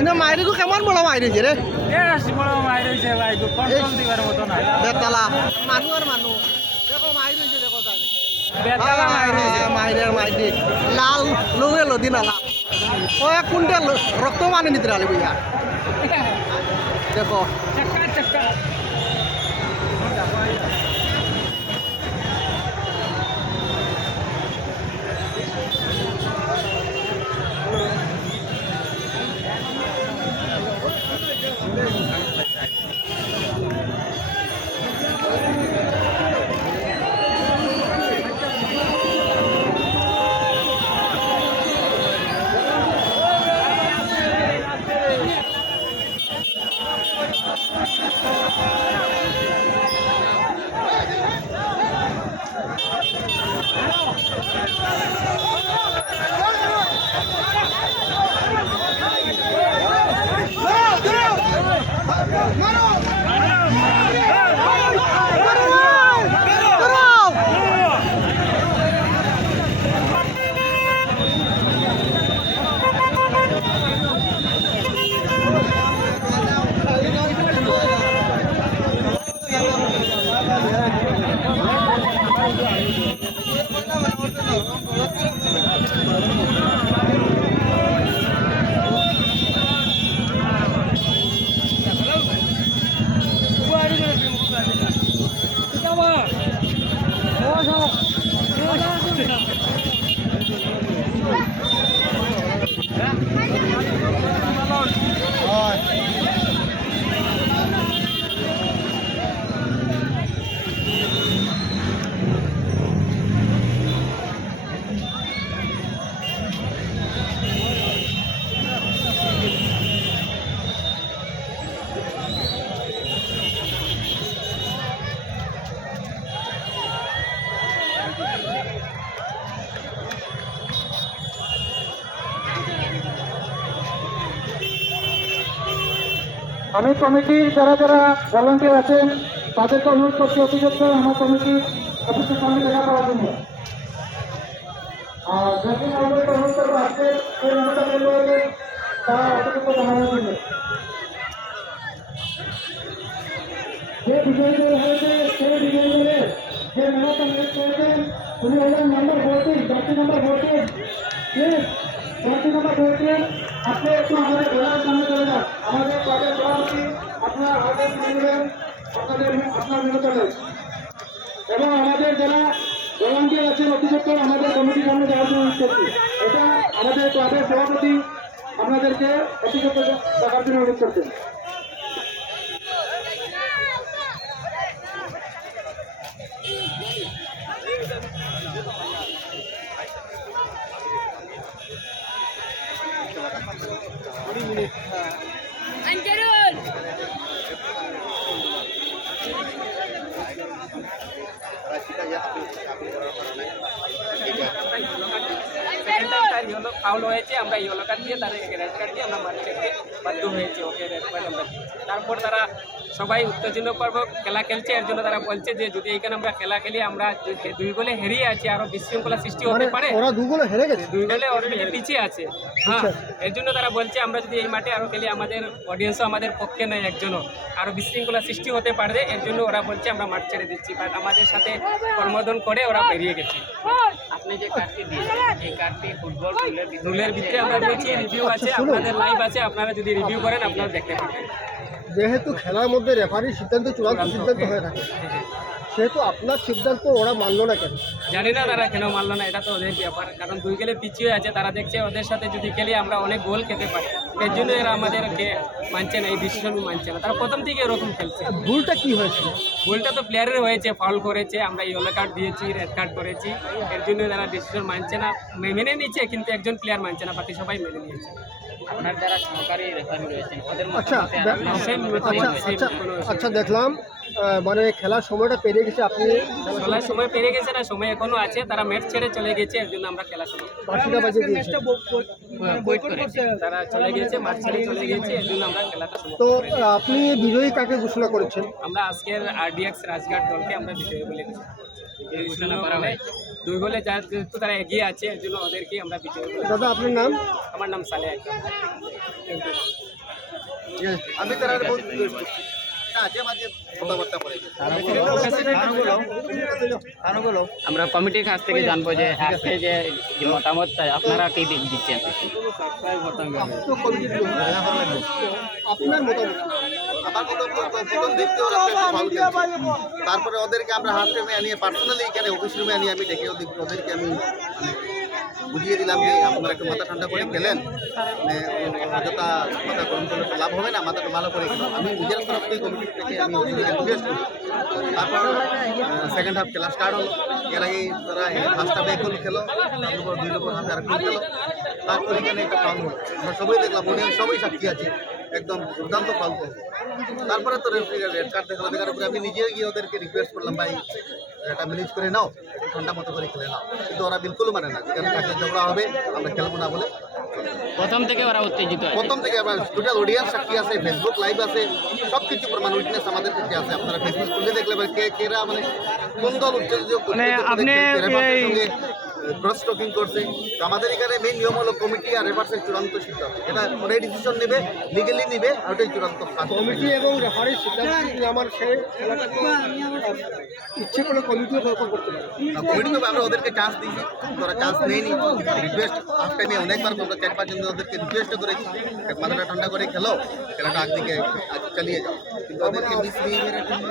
কিন্তু মাইরিকু কেমন বড় মাইর হয়েছে রে বড় মাইর হয়েছে ভাই কন্ট্রোল দিবার মতো না বেতালা মানুষ আর মানুষ দেখো মাইর হয়েছে দেখো তাই বেতালা মাইর হয়েছে মাইরের মাইরি লাল লোকে লদি নালা কয়েক কুইন্টাল রক্ত মানে নিতে রালি বুঝা দেখো চাক্কা চাক্কা আমি কমিটির যারা যারা ভলান্টিয়ার আছেন তাদেরকে অনুরোধ করছি অতিরিক্ত আমার কমিটির অফিসের সামনে দেখা করার জন্য। আর যদি আমাদেরকে অনুরোধ করবো আজকে এই মেলাটা বের হয়েছে তারা অতিরিক্ত জানানোর জন্য। যে বিজয়ী হয়েছে সেই বিজয়ী যে মেলাটা মেট করেছেন উনি হলেন নম্বর 14 জাতি নম্বর 14 জাতি নম্বর 14 আপনি একটু আমাদের ঘোড়ার সামনে চলে যান। আমাদের ক্লাবের সভাপতি আপনার হাতে নেবেন আপনার মেনে চলে এবং আমাদের যারা ভলান্টিয়ার আছেন অতিরিক্ত আমাদের কমিটির সামনে যাওয়ার জন্য অনুরোধ করছি। এটা আমাদের ক্লাবের সভাপতি আপনাদেরকে অতিরিক্ত দেখার জন্য অনুরোধ করছেন। ফাউল হয়েছে আমরা ইয়েলো কার্ড দিয়ে তাদের রেড কার্ড দিয়ে আমরা মাঠে বাধ্য হয়েছি ওকে রেড কার্ড আমরা তারপর তারা সবাই উত্তেজনাপূর্বক খেলা খেলছে এর জন্য তারা বলছে যে যদি এইখানে আমরা খেলা খেলি আমরা 2 গোলে হেরিয়ে আছি আরো বিশৃঙ্খলা সৃষ্টি হতে পারে। ওরা 2 গোলে হেরে গেছে 2 গোলে অলরেডি পিছিয়ে আছে। হ্যাঁ এর জন্য তারা বলছে আমরা যদি এই মাঠে আরো খেলি আমাদের অডিয়েন্সও আমাদের পক্ষে নয় একজনও আরো বিশৃঙ্খলা সৃষ্টি হতে পারে এর জন্য ওরা বলছে আমরা মাঠ ছেড়ে দিচ্ছি বাট আমাদের সাথে কর্মদন করে ওরা বেরিয়ে গেছে। আপনি যে কার্ডটি দিয়েছেন এই কার্ডটি ফুটবল রুলের ভিতরে আমরা বলছি রিভিউ আছে আপনাদের লাইভ আছে আপনারা যদি রিভিউ করেন আপনারা দেখতে পাবেন। যেহেতু খেলার মধ্যে রেফারির সিদ্ধান্ত চূড়ান্ত সিদ্ধান্ত হয়ে থাকে সেহেতু আপনার সিদ্ধান্ত ওরা মানলো না কেন জানি না তারা কেন মানলো না এটা তো ওদের ব্যাপার কারণ 2 গোলে পিছিয়ে আছে তারা দেখছে ওদের সাথে যদি খেলি আমরা অনেক গোল খেতে পারি এর জন্য এরা আমাদেরকে মানছে না এই ডিসিশন মানছে না তারা প্রথম থেকে এরকম খেলছে। ভুলটা কি হয়েছিল? ভুলটা তো প্লেয়ারের হয়েছে ফাউল করেছে আমরা ইয়েলো কার্ড দিয়েছি রেড কার্ড করেছি এর জন্য তারা ডিসিশন মানছে না মেনে নিচ্ছে কিন্তু একজন প্লেয়ার মানছে না বাকি সবাই মেনে নিয়েছে। আপনার যারা সহকারী রেফারি রয়েছেন ওদের আচ্ছা দেখলাম মানে খেলার সময়টা পেরিয়ে গেছে আপনি খেলার সময় পেরিয়ে গেছে না সময় এখনো আছে তারা ম্যাচ ছেড়ে চলে গেছে এর জন্য আমরা খেলার সময় তারা চলে গেছে মাঠ ছেড়ে চলে গেছে এর জন্য আমরা খেলাটা তো আপনি বিজয়ী কাকে ঘোষণা করেছেন? আমরা আজকের RDX রাজঘাট দলকে আমরা বিজয়ী বলে ঘোষণা করা হয়। 2 গোলে যেহেতু তারা এগিয়ে আছে এর জন্য ওদেরকে আমরা বিজয় বলি। দাদা আপনার নাম? আমার নাম সালে আকরাম। আমি তারা বহুত মাঝে মাঝে কথাবার্তা বলে আমরা কমিটির কাছ থেকে জানবো যে আজকে যে যে মতামত আপনারা কি দিচ্ছেন। তো কমিটির লোক। আপনার মতামত? আমার মতো প্রথম দেখতে ওরা একটু ভালো খেলছে। তারপরে ওদেরকে আমরা হাত টেনে আনিয়ে পার্সোনালি এখানে অফিস রুমে আনিয়ে আমি ডেকে ওদেরকে আমি বুঝিয়ে দিলাম যে আপনারা একটু মাথা ঠান্ডা করে খেলেন, অযথা মাথা গরম করলে তো লাভ হবে না, মাথাটা ভালো করে খেলো। আমি নিজের তরফ থেকে কমিটি থেকে আমি ওদেরকে রিকোয়েস্ট করি। তারপর সেকেন্ড হাফ খেলা স্টার্ট হলো। এর আগে তারা ফার্স্ট হাফে 1 গোল খেলো, তারপর 2 নম্বর হাফে আর 1 গোল খেলো। তারপর এখানে একটা ফাউল হলো। আমরা সবাই দেখলাম, অডিয়েন্স সবাই সাক্ষী আছে, একদম দুর্দান্ত ফাউল হলো। তারপরে তো রেড কার্ড দেখালো, দেখার পরে আমি নিজে গিয়ে ওদেরকে রিকোয়েস্ট করলাম, ভাই এটা ম্যানেজ করে নাও, একটু ঠান্ডা মতো করে খেলে নাও। কিন্তু ওরা বিলকুল মানে না, যেখানে থাকলে ঝগড়া হবে, আমরা খেলবো না বলে। প্রথম থেকে ওরা উত্তেজিত আছে। প্রথম থেকে আমরা টোটাল অডিয়েন্স সাক্ষী আছে, ফেসবুক লাইভ আছে, সব কিছু প্রমাণ উইটনেস আমাদের কাছে আছে। আপনারা ফেসবুক খুলে দেখলে কেরা মানে কোন দল উত্তেজিত সঙ্গে ক্রস টকিং করছে। তো আমাদের এখানে মেইন নিয়ম হলো কমিটি আর রেফার্সের চূড়ান্ত সিদ্ধান্ত, এটা ওরাই ডিসিশন নেবে, লিগেলি নেবে, আর ওটাই চূড়ান্ত। কমিটি এবং রেফারির সিদ্ধান্ত যদি আমার সেই খেলাটাকে ইচ্ছে করে কমিটিও করতে পারে। কমিটি তো আমরা ওদেরকে চান্স দিয়েছি, ওরা চান্স নেয়নি। রিকোয়েস্ট হাফ টাইমে অনেকবার আমরা 4-5 জন ওদেরকে রিকোয়েস্ট করেছি, মাথাটা ঠান্ডা করে খেলো, খেলাটা একদিকে চালিয়ে যাও। কিন্তু ওদেরকে মিসবিহেভিয়ারের জন্য